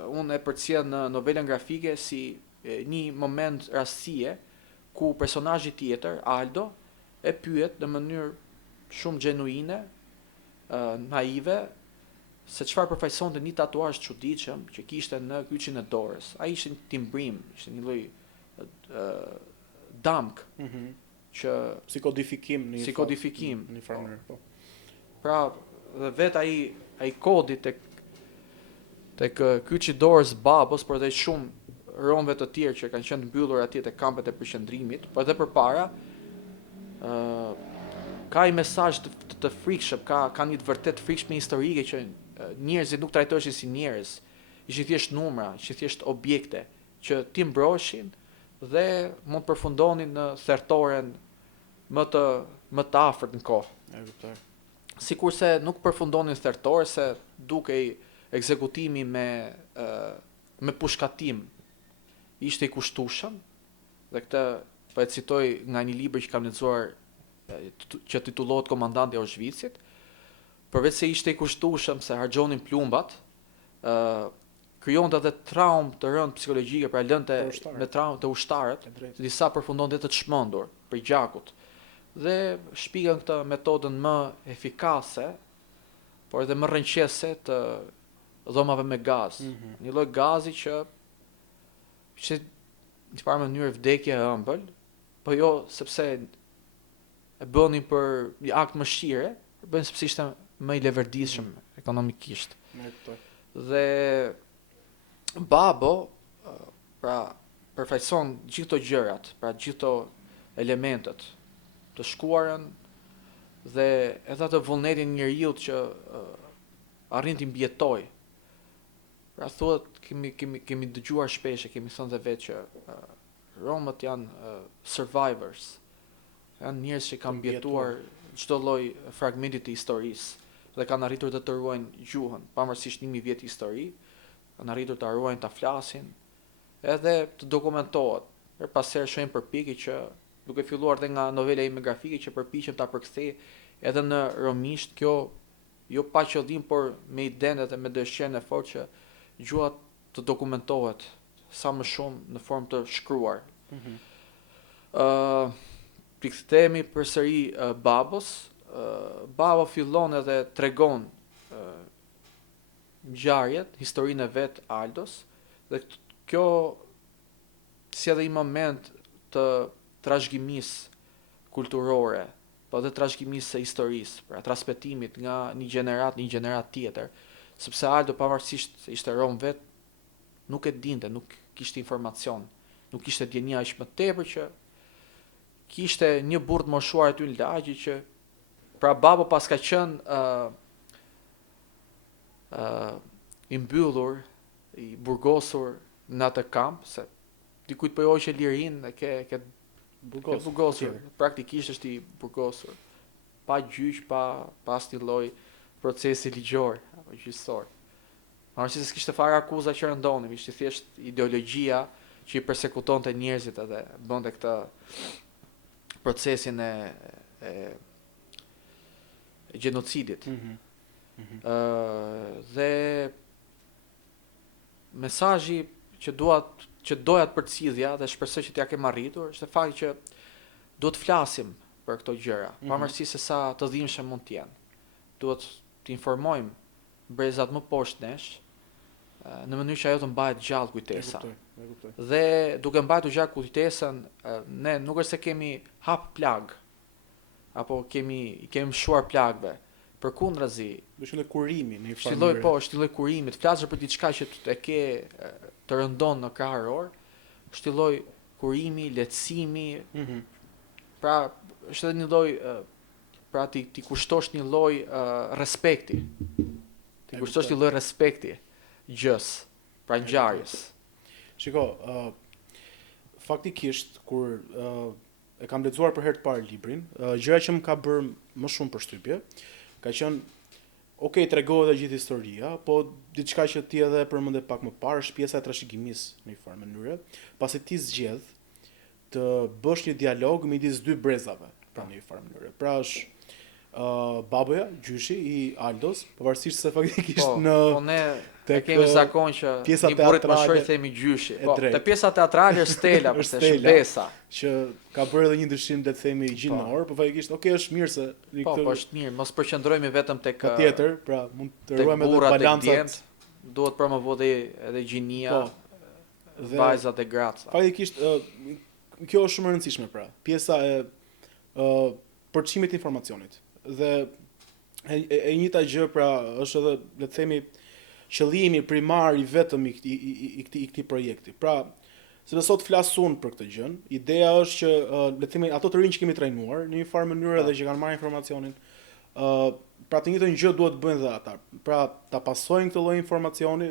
unë e përcjell në novelën grafike si një moment rastësie ku personazhi tjetër, Aldo, e pyet në mënyrë shumë gjenuine, naive, se çfarë përfaqësonte një tatuazh çuditshëm që kishte në kyçin e dorës. Ai ishte një timbrim, ishte një lloj damk që si kodifikim në një farë mënyrë, po. Pra, dhe vetë ai kodi tek kyçi dorës Babos, por edhe shumë romëve të tjerë që kanë qenë mbyllur atje te kampet e përqendrimit, por edhe përpara ka një mesazh të frikshëm, ka një të vërtet frikshme historike që njerëzit nuk trajtoheshin si njerëz, ishin thjesht numra, ishin thjesht objekte që ti mbroshin dhe mund të përfundonin në thertoren më të afërt në kohë. E kuptoj. Sikurse nuk përfundonin thertore se dukej ekzekutimi me pushkatim ishte i kushtueshëm, dhe këtë po e citoj nga një libër që kam lexuar që titullohet Komandanti i Auschwitzit, përveç se ishte i kushtueshëm se harxhonin plumbat, krijonte edhe traumë të rëndë psikologjike, pra lënte me traumë të ushtarët, disa përfundonte të çmendur për gjakut. Dhe shpikan këtë metodën më efikase, por edhe më rrënqese të dhomave me gaz. Një lloj gazi që në farë mënyrë vdekje e ëmbël, po jo sepse e bënin për një akt mëshire, bënin sepse ishte më i leverdishëm ekonomikisht. Dhe Babo pra përfaqëson gjithë këto gjërat, pra gjithë këto elementet, të shkuarën dhe edhe atë vullnetin e njeriut që arrin të mbjetoj. Pra thuhet kemi dëgjuar shpesh e kemi thënë dhe vetë që Romët janë survivors. Janë njerëz që kanë mbijetuar çdo lloj fragmenti të historisë dhe kanë arritur të ruajnë gjuhën, pavarësisht 1000 vjet histori, kanë arritur ta ruajnë, ta flasin, edhe të dokumentohet. Her pas here shohim përpjekje që duke filluar dhe nga novela ime grafike që përpiqem ta përkthej edhe në romisht, kjo jo pa qëllim, por me idenë dhe me dëshirën e fortë që gjuha të dokumentohet sa më shumë në formë të shkruar. Pikthehemi përsëri babos. Babo fillon edhe tregon ngjarjet, historinë e vet Aldos, dhe kjo si edhe një moment të trashëgimisë kulturore, po dhe trashëgimisë së historisë, pra transmetimit nga një gjenerat tjetër, sepse Aldo pavarësisht se ishte Rom vet, nuk e dinte, nuk kishte informacion, nuk kishte djenia aq më tepër që kishte një burr të moshuar aty në lagje që pra babo pas ka qenë i mbyllur, i burgosur në atë kamp, se dikujt po hoqë lirin e ke burgosur. Praktikisht është i burgosur, pa gjyq, pa asnjë lloj procesi ligjor apo gjyqësor. Pavarësisht se kishte fare akuza që rëndonin, ishte thjesht ideologjia që i përsekutonte njerëzit edhe bënte këtë procesin e gjenocidit. Dhe mesazhi që doja të përcjellja dhe shpresoj që t'ja kem arritur është fakti që duhet të flasim për këto gjëra, pavarësisht se sa të dhimbshme mund të jenë. Duhet të informojmë brezat më poshtë nesh, në mënyrë që ajo të mbahet gjallë kujtesa. Dhe duke mbajtur gjallë kujtesën, ne nuk është se kemi hap plag, apo kemi mshuar plagëve. Përkundrazi, shtilloj kurimi në një farë. Shtilloj kurimi, të flasësh për diçka që të ke të rëndon në krahëror, shtilloj kurimi, lehtësimi. Pra, është edhe një lloj, pra ti kushtosh një lloj respekti. Ti kushtosh një lloj respekti gjës, pra ngjarjes. Shiko, faktikisht kur e kam lexuar për herë të parë librin, gjëra që më ka bërë më shumë përshtypje ka qenë tregohet edhe gjithë historia, po diçka që ti edhe përmendë pak më parë është pjesa e trashëgimisë në një farë mënyrë, pasi ti zgjedh të bësh një dialog midis dy brezave, pra në një farë mënyrë. Pra është baboja, gjyshi i Aldos, pavarësisht se faktikisht ne kemi zakon që një burrit më shoj themi gjyshi. Te pjesa teatrale është Stela, për se shëndesa, që ka bërë edhe një ndryshim le të themi gjinor, por faktikisht është mirë se po është mirë, mos përqendrohemi vetëm tek tjetër, pra mund të ruajmë edhe balancat. Duhet promovohet edhe gjinia, vajzat e gratë. Faktikisht kjo është shumë e rëndësishme, pra pjesa e përçimit të informacionit. Dhe e njëjta gjë pra është edhe le të themi qëllimi primar i vetëm i këtij projekti. Pra, sepse sot flas unë për këtë gjë, ideja është që le të themi ato të rinj që kemi trajnuar në një farë mënyrë dhe që kanë marrë informacionin, pra të njëjtën gjë duhet të bëjnë dhe ata. Pra, ta pasojnë këtë lloj informacioni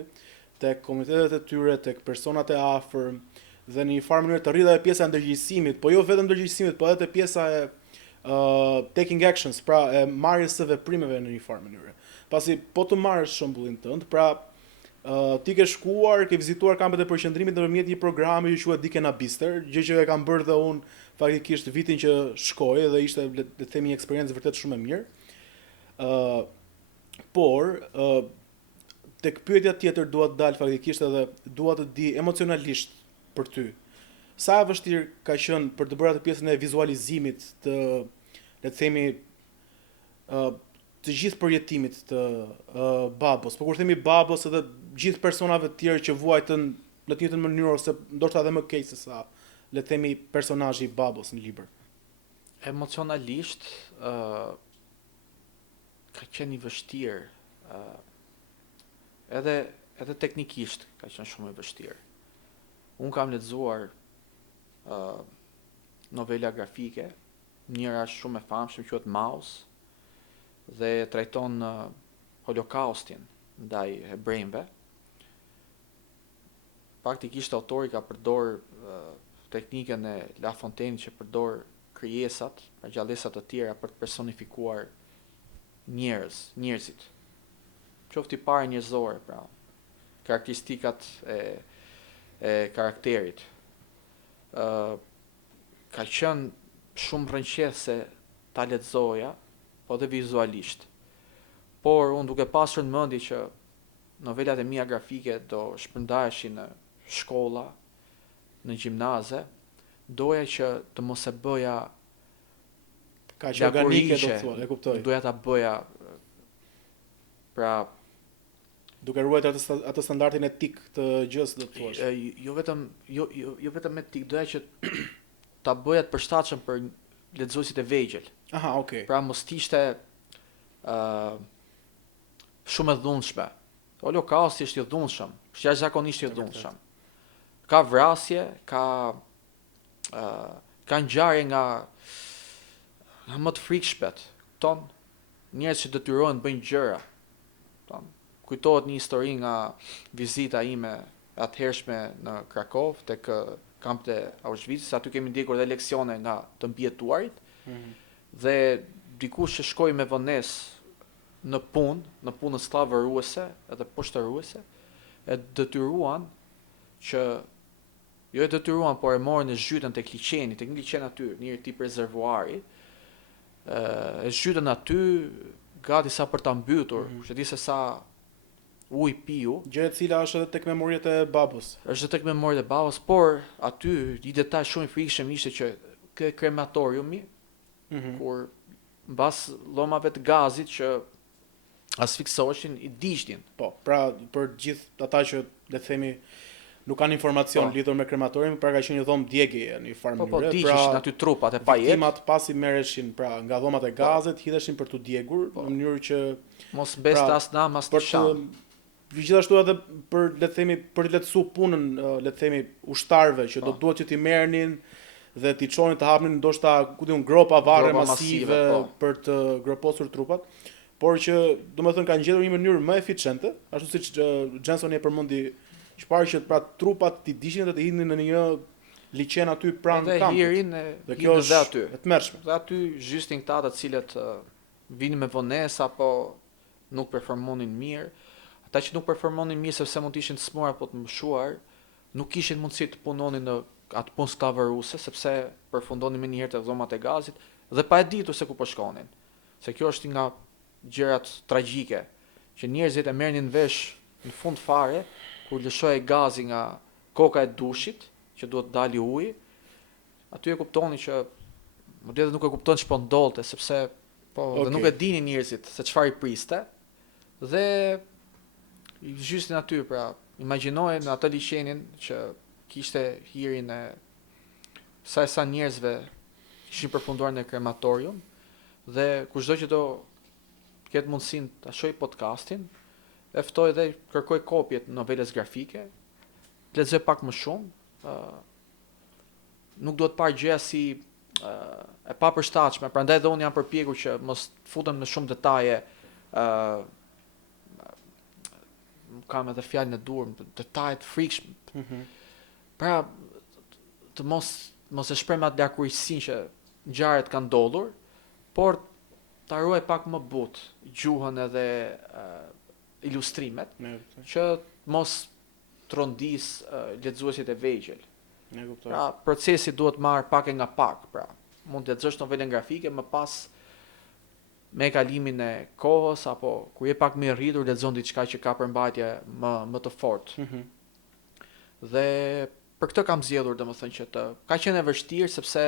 tek komunitetet e tyre, tek personat e afër dhe në një farë mënyrë të rritë edhe pjesa e ndërgjegjësimit, po jo vetëm ndërgjegjësimit, po edhe te pjesa e taking actions, pra e marrjes së veprimeve në një farë mënyrë. Pasi po të marrësh shembullin tënd, pra ti ke shkuar, ke vizituar kampet e përqendrimit nëpërmjet një programi që quhet Dike na Bister, gjë që e kam bërë dhe unë faktikisht vitin që shkoj dhe ishte le të themi një eksperiencë vërtet shumë e mirë. Por tek pyetja tjetër dua të dal faktikisht edhe dua të di emocionalisht për ty. Sa e vështirë ka qenë për të bërë atë pjesën e vizualizimit të le të themi të gjithë përjetimit të babos. Po kur themi babos edhe gjithë personave të tjerë që vuajtën në të njëjtën mënyrë ose ndoshta edhe më keq se sa le të themi personazhi i babos në libër. Emocionalisht ka qenë i vështirë. Edhe teknikisht ka qenë shumë i vështirë. Unë kam lexuar novela grafike, njëra është shumë e famshme, quhet Maus, dhe trajton holokaustin ndaj hebrejve. praktikisht autori ka përdor teknikën e La Fontaine që përdor krijesat, pra gjallësa të tjera për të personifikuar njerëzit. Qoftë i parë njerëzore, pra karakteristikat e karakterit. Ka qenë shumë rrënqese ta lexoja, po dhe vizualisht. Por unë duke pasur në mendje që novelat e mia grafike do shpërndaheshin në shkolla, në gjimnaze, doja që të mos e bëja Kaq organike do të thonë, e kuptoj. Doja ta bëja pra Duke ruajtur atë standardin etik të gjës do të thuash. jo vetëm etik, doja që ta bëja të përshtatshëm për lexuesit e vegjël. Aha, okay. Pra mos t'ishte shumë e dhunshme. Holokausti është i dhunshëm, është jashtëzakonisht i dhunshëm. Ka vrasje, ka ngjarje nga më të frikshmet. Ton njerëz që detyrohen bëjnë gjëra. Ton kujtohet një histori nga vizita ime atëhershme në Krakov tek kampet e Auschwitz, aty kemi ndjekur dhe leksione nga të mbijetuarit. Dhe dikush që shkoi me vonesë në punën slavëruese edhe poshtëruese, e detyruan që jo e detyruan, por e morën e zhytën tek liçeni, tek një liçen aty, një tip rezervuari, e zhytën aty gati sa për ta mbytur, që di se sa ujë piu. Gjë e cila është edhe tek memoriet e babës. Është tek memoriet e babës, por aty një detaj shumë i frikshëm ishte që ky krematoriumi, kur mbas llomave të gazit që asfiksoheshin, i digjnin. Po, pra për gjithë ata që le të themi nuk kanë informacion lidhur me krematoriumin, pra ka qenë një dhomë djegjeje në një farë mënyrë. Po, digjeshin aty trupat e pajet. Viktimat pasi merreshin pra nga dhomat e gazit, hidheshin për t'u djegur në mënyrë që mos mbeste as nam as të shan. Gjithashtu edhe për le të themi për të lehtësuar punën le të themi ushtarëve që do duhet që t'i merrnin dhe t'i çonin të hapnin ndoshta ku diun gropa varre masive për të groposur trupat, por që domethënë kanë gjetur një mënyrë më eficiente, ashtu siç Jenson e përmendi, çfarë që pra trupat t'i digjnin dhe të hidhnin në një liçen aty pranë kampit. Dhe kjo është aty. E tmerrshme. Dhe aty gjystin këta të cilët vinin me vonesë apo nuk performonin mirë. Ata që nuk performonin mirë sepse mund të ishin të smur apo të mshuar, nuk kishin mundësi të punonin në atë punë skllavëruese sepse përfundonin më një herë te dhomat e gazit dhe pa e ditur se ku po shkonin. Se kjo është nga gjërat tragjike që njerëzit e merrnin vesh në fund fare kur lëshoi gazi nga koka e dushit që duhet dalë uji. Aty e kuptoni që modeli nuk e kupton ç'po ndodhte sepse dhe nuk e dinin njerëzit se çfarë i priste. Dhe i gjystin aty, pra, imagjinoje në atë liçenin që kishte hirin e sa njerëzve ishin përfunduar në krematorium, dhe kushdo që do ketë mundësinë ta shohë podcastin, e ftoj dhe kërkoj kopje të novelës grafike, lexoj pak më shumë, nuk duhet parë gjëja si e papërshtatshme, prandaj dhe unë jam përpjekur që mos futem në shumë detaje, kam edhe fjalën e dur, detajet frikshme. Pra, të mos e shpreh me atë larkurësinë që ngjarjet kanë ndodhur, por ta ruaj pak më butë gjuhën edhe ilustrimet, që mos trondis lexuesit e vegjël. Pra, procesi duhet marrë pak e nga pak, pra. Mund të lexosh novelën grafike, më pas me kalimin e kohës apo kur je pak më i rritur lexon diçka që ka përmbajtje më të fortë. Dhe për këtë kam zgjedhur domethënë që ka qenë e vështirë sepse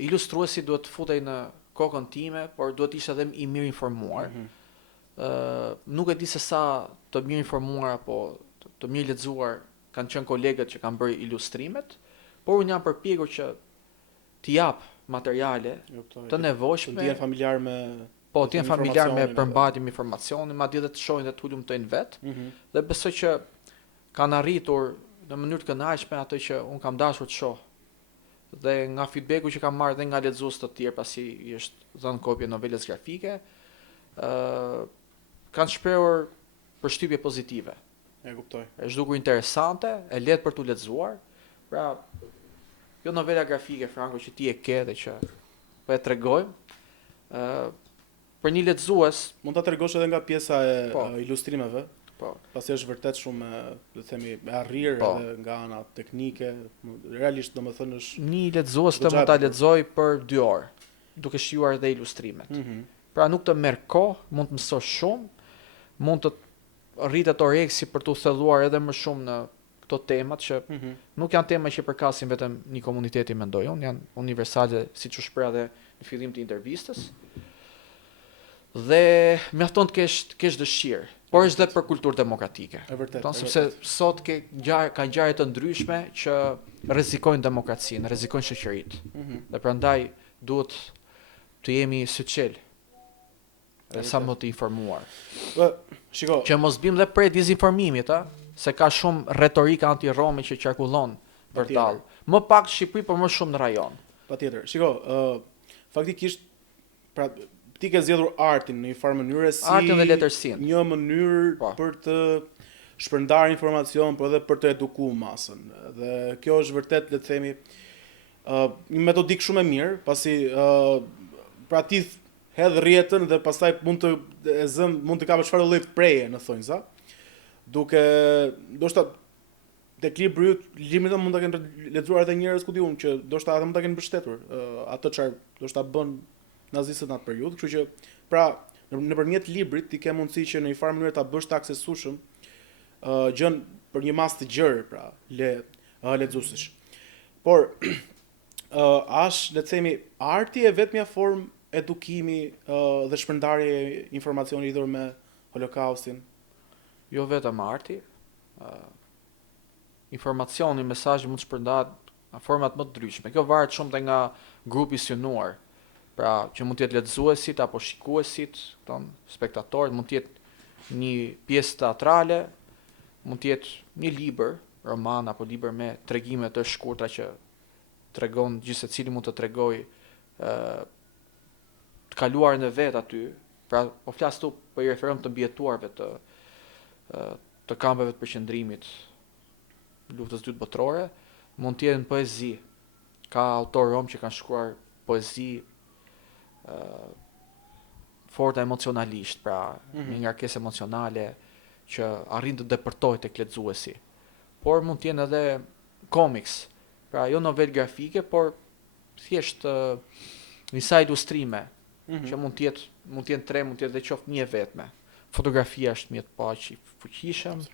ilustruesi duhet të futej në kokën time, por duhet ishte edhe i mirë informuar. Nuk e di se sa të mirë informuar apo të mirë lexuar kanë qenë kolegët që kanë bërë ilustrimet, por unë jam përpjekur që t'i jap materiale të nevojshme, të jenë familjar me të jenë familjar me përmbajtjen e informacionit, madje edhe të shohin dhe të hulumtojnë vetë. Dhe besoj që kanë arritur në mënyrë të kënaqshme atë që un kam dashur të shoh. Dhe nga feedbacku që kam marrë dhe nga lexues të tjerë pasi i është dhënë kopje novelës grafike, kanë shprehur përshtypje pozitive. E kuptoj. është dukur interesante, e lehtë për t'u lexuar. Pra, kjo novela grafike Franco që ti e ke dhe që po e tregojmë, për një lexues, Mund ta tregosh edhe nga pjesa e Po. ilustrimeve, po, pasi është vërtet shumë, le të themi, e arrirë Po. edhe nga ana teknike, realisht domethënë është një lexues të Goxha mund ta e bukur. lexoj për 2 orë, duke shijuar edhe ilustrimet. Pra nuk të merr kohë, mund të mësosh shumë, mund të rritet oreksi për të thelluar edhe më shumë në këto temat që nuk janë tema që përkasin vetëm një komuniteti, mendoj unë, janë universale, siç u shpreh edhe në fillim të intervistës. Dhe mjafton të kesh dëshirë, por është dhe për kulturë demokratike. E vërtet. Don, e sepse vërtet. sot ka ngjarje të ndryshme që rrezikojnë demokracinë, rrezikojnë shoqëritë. Dhe prandaj duhet të jemi sëqel dhe sa më të informuar. Shiko, Që mos bim dhe prej dezinformimit, se ka shumë retorika anti-rome që qarkullon vërtall. Më pak në Shqipëri, por më shumë në rajon. patjetër. Shiko, faktikisht pra ti ke zgjedhur artin në një farë mënyre si Artin dhe letërsinë. një mënyrë Po. për të shpërndarë informacion, por edhe për të edukuar masën. Dhe kjo është vërtet, le të themi, një metodikë shumë e mirë, pasi pra ti hedh rrjetën dhe pastaj mund të kapësh çfarë lloj preje në thonjza. Duke ndoshta tek libri limita mund ta kenë lexuar edhe njerëz ku diun që ndoshta ata mund ta kenë mbështetur atë çfarë ndoshta bën nazistët në atë periudhë, kështu që pra nëpërmjet librit ti ke mundësi që në një farë mënyrë ta bësh të aksesueshëm gjën për një masë të gjerë, pra lexuesish. Por le të themi arti e vetmja formë edukimi dhe shpërndarje informacioni lidhur me Holokaustin. Jo vetëm arti, informacioni, mesazhi mund të shpërndahet në format më të ndryshme. Kjo varet shumë dhe nga grupi i synuar. Pra, që mund të jetë lexuesit apo shikuesit, spektatorët, mund të jetë një pjesë teatrale, mund të jetë një libër, roman apo libër me tregime të shkurtra që tregon gjithë secili mund të tregojë të kaluarën e vet aty. Pra, po flas tu po i referojmë të mbijetuarve të kampeve të përqendrimit luftës dytë botërore, mund të jenë poezi. Ka autorë rom që kanë shkruar poezi forta emocionalisht, pra një ngarkesë emocionale që arrin të depërtojë tek lexuesi. Por mund të jenë edhe komiks, pra jo novel grafike, por thjesht disa ilustrime që mund të jenë 3, mund të jetë dhe qoftë një vetme. Fotografia është mjet paq i fuqishëm,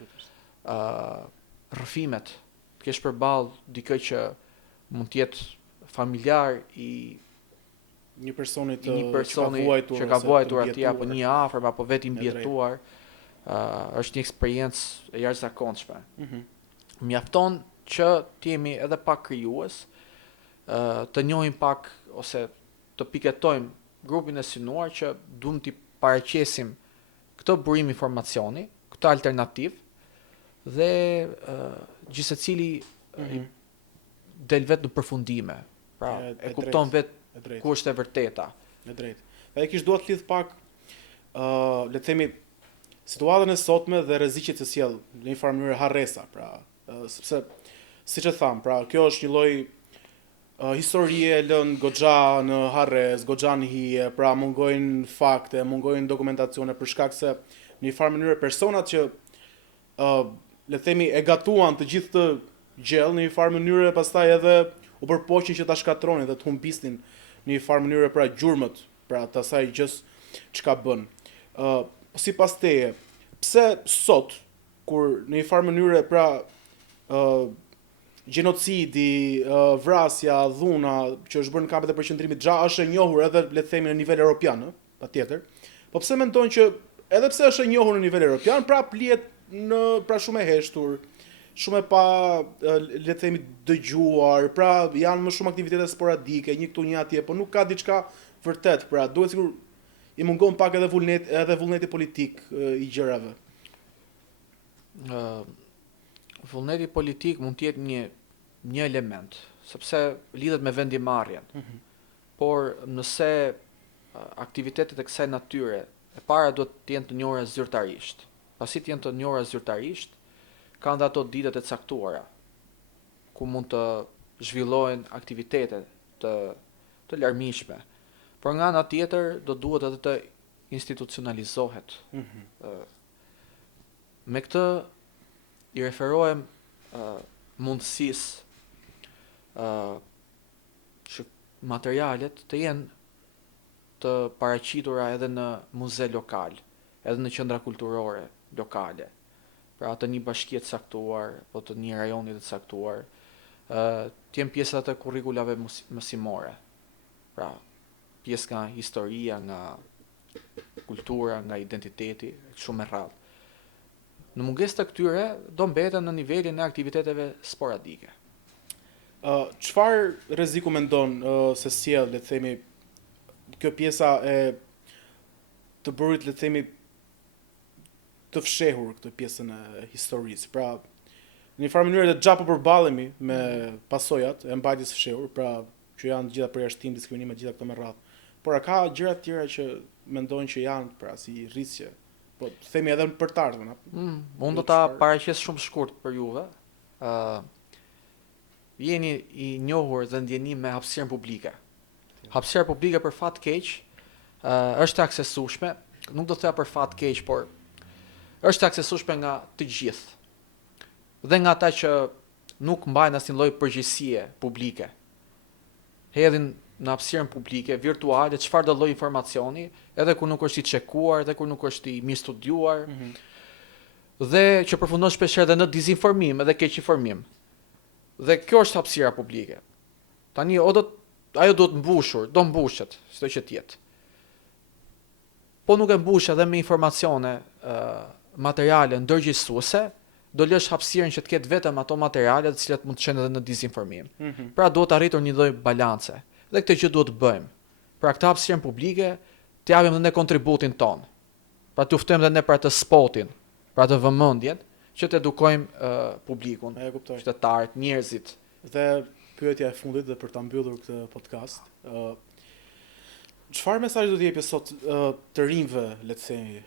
rrëfimet, kesh përballë dikë që mund të jetë familjar i një personi që ka vuajtur atje apo një afër apo vetë i mbijetuar, është një eksperiencë e jashtëzakonshme. Mjafton që të jemi edhe pak krijues, të njohim pak ose të piketojmë grupin e synuar që duam t'i paraqesim këtë burim informacioni, këtë alternativë dhe gjithsecili del vetë në përfundime. Pra, e kupton vetë ku është e vërteta. E drejtë. Dhe kish dua të lidh pak le të themi situatën e sotme dhe rreziqet që sjell në një farë mënyrë harresa, pra sepse siç e tham, pra kjo është një lloj historie lënë goxha në harres, goxha në hije, pra mungojnë fakte, mungojnë dokumentacione për shkak se në një farë mënyrë personat që le të themi e gatuan të gjithë të gjellë në një farë mënyrë pastaj edhe u përpoqin që ta shkatronin dhe të humbisnin në një farë mënyrë pra gjurmët, pra të asaj gjës çka bën. Sipas teje, pse sot kur në një farë mënyrë pra gjenocidi, vrasja, dhuna që është bërë në kampet e përqendrimit xha është e njohur edhe le të themi në nivel evropian, patjetër. Po pse mendojnë që edhe pse është e njohur në nivel evropian, prap lihet pra shumë e heshtur, shumë e pa le të themi dëgjuar, pra janë më shumë aktivitete sporadike, një këtu një atje, po nuk ka diçka vërtet, pra duhet sigur i mungon pak edhe vullneti politik i gjërave. Vullneti politik mund të jetë një element, sepse lidhet me vendimarrjen. Por nëse aktivitetet e kësaj natyre e para duhet të jenë të njohura zyrtarisht. Pasi të jenë të njohura zyrtarisht, kanë dhe ato ditët e caktuara, ku mund të zhvillohen aktivitete të larmishme. Por nga ana tjetër do duhet edhe të institucionalizohet. Me këtë i referohem mundësisë që materialet të jenë të paraqitura edhe në muze lokal, edhe në qendra kulturore lokale. Pra të një bashkie të caktuar, po të një rajoni të caktuar, të jenë pjesë të kurrikulave mësimore. Pra pjesë nga historia, nga kultura, nga identiteti, shumë e rrallë. Në mungesë të këtyre do mbeten në nivelin e aktiviteteve sporadike. Çfarë rreziku mendon se sjell, le të themi, kjo pjesa e të bërit, le të themi, të fshehur këtë pjesën e historisë. Pra, në një farë mënyrë të gjapo përballemi me pasojat e mbajtjes së fshehur, pra që janë gjitha përjashtim, diskriminime, gjitha këto me radhë. Por a ka gjëra të tjera që mendojnë që janë, pra, si rrisje? Po, themi edhe për të ardhmen. Unë do ta paraqes shumë shkurt për juve. Jeni i njohur dhe ndjeni me hapësirën publike. Hapësira publike për fat keq është e aksesueshme, nuk do të thëja për fat keq, por është e aksesueshme nga të gjithë. Dhe nga ata që nuk mbajnë asnjë lloj përgjegjësie publike. Hedhin në hapësirën publike, virtuale, çfarë do lloj informacioni, edhe kur nuk është i çekuar, edhe kur nuk është i mirë studiuar, dhe që përfundon shpeshherë edhe në dezinformim, edhe keq informim. Dhe kjo është hapësira publike. Tani ajo do të mbushur, do mbushet, çdo që të jetë. Po nuk e mbush edhe me informacione, materiale ndërgjegjësuese, do lësh hapësirën që të ketë vetëm ato materiale të cilat mund të çojnë edhe në dezinformim. Pra duhet arritur një lloj balance. Dhe këtë që duhet të bëjmë. Pra këtë hapësirën publike të japim dhe ne kontributin ton. Pra të uftojmë dhe ne për atë spotin, për atë vëmendjen, që të edukojmë publikun, qytetarët, njerëzit. Dhe pyetja e fundit dhe për ta mbyllur këtë podcast, çfarë mesazhi do të jepi sot të rinjve, le të themi,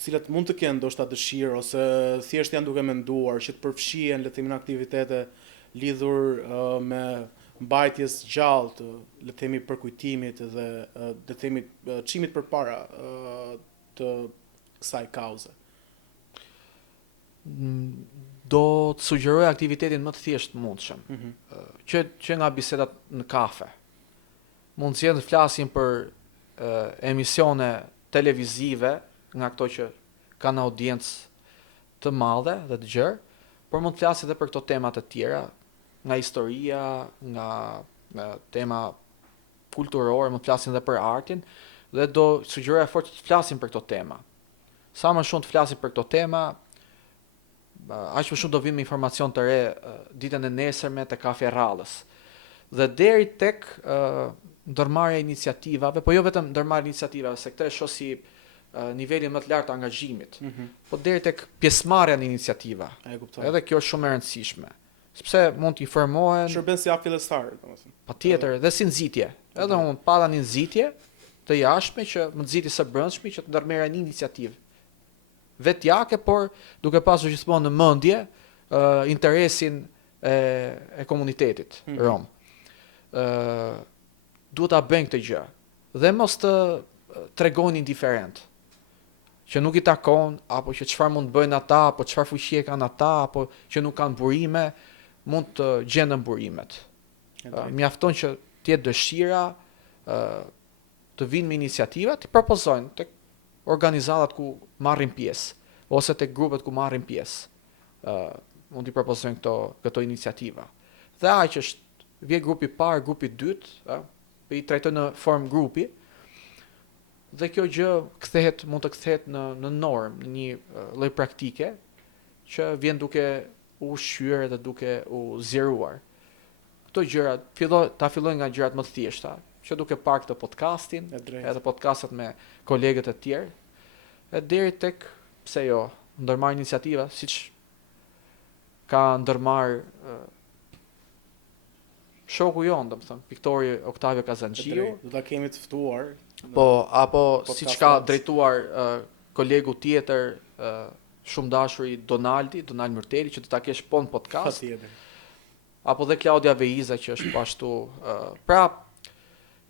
cilat mund të kenë ndoshta dëshirë ose thjesht janë duke menduar që të përfshihen, le të themi, në aktivitete lidhur me mbajtjes gjallë të, le të themi, përkujtimit dhe le të themi çimit përpara të kësaj kauze. Do të sugjeroj aktivitetin më të thjesht mundshëm. Që nga bisedat në kafe. Mund të flasim për emisione televizive, nga këto që kanë audiencë të madhe dhe të gjerë, por mund të flasim edhe për këto temat e tjera, nga historia, nga tema kulturore, mund të flasim edhe për artin, dhe do sugjeroja fort që të flasim për këto tema. Sa më shumë të flasim për këto tema, aq më shumë do vim me informacion të re ditën e nesërme te kafe Rallës. Dhe deri tek ndërmarrja e iniciativave, po jo vetëm ndërmarrja e iniciativave, se këtë e shoh si nivelin më të lartë të angazhimit, po deri tek pjesëmarrja në iniciativa. Edhe kjo është shumë e rëndësishme. Sepse mund të informohen. Shërben si hap fillestar, domethënë. Patjetër, dhe si nxitje. Edhe unë pata një nxitje të jashtme që më nxiti së brendshmi që të ndërmerrja një iniciativë vetjake, por duke pasur gjithmonë në mendje interesin e komunitetit rom. Duhet ta bëjnë këtë gjë dhe mos të tregojnë indiferent. Që nuk i takon, apo që çfarë mund të bëjnë ata, apo çfarë fuqie kanë ata, apo që nuk kanë burime, mund të gjenden burimet. Mjafton që të jetë dëshira, të vinë me iniciativa, të propozojnë tek organizatat ku marrin pjesë, ose tek grupet ku marrin pjesë. Mund t'i propozojnë këto iniciativa. Dhe aq është, vjen grupi parë, grupi dytë, i trajtojnë në formë grupi, dhe kjo gjë mund të kthehet në normë, në një lloj praktike që vjen duke u shqyer dhe duke u zgjeruar. Këto gjëra ta filloj nga gjërat më të thjeshta, që duke parë këtë podcastin, edhe podcastet me kolegët e tjerë, e deri tek, pse jo, ndërmarr iniciativa, siç ka ndërmarr shoku jon, domethënë, piktori Oktavio Kazançiu. Do ta kemi të ftuar. Po, apo siç ka drejtuar kolegu tjetër shumë dashuri Donald Myrteli që do ta kesh po në podcast, Patjetër. apo dhe Claudia Veiza që është po ashtu. Pra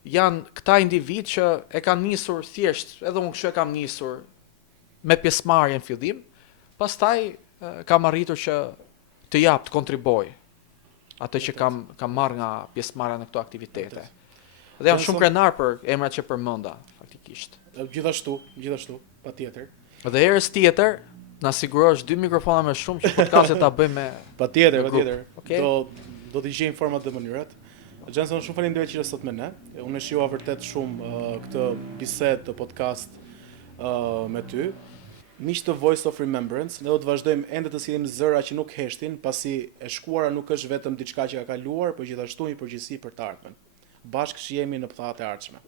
janë këta individ që e kanë nisur thjesht, edhe unë kështu e kam nisur me pjesëmarrje në fillim, pastaj kam arritur që të jap, të kontriboj atë që kam marrë nga pjesëmarrja në këto aktivitete. Dhe jam shumë krenar për emrat që përmenda faktikisht. Gjithashtu, patjetër. Dhe herës tjetër na sigurosh 2 mikrofona më shumë që podcastet ta bëjmë me Patjetër. Okay? Do t'i gjejmë format dhe mënyrat. Gjenson, shumë faleminderit që je sot me ne. Unë e shijova vërtet shumë këtë bisedë të podcast me ty. Miq të Voice of Remembrance, ne do të vazhdojmë ende të sillim zëra që nuk heshtin, pasi e shkuara nuk është vetëm diçka që ka kaluar, por gjithashtu një përgjegjësi për të ardhmen. Bashkë shihemi në pthat e ardhshme.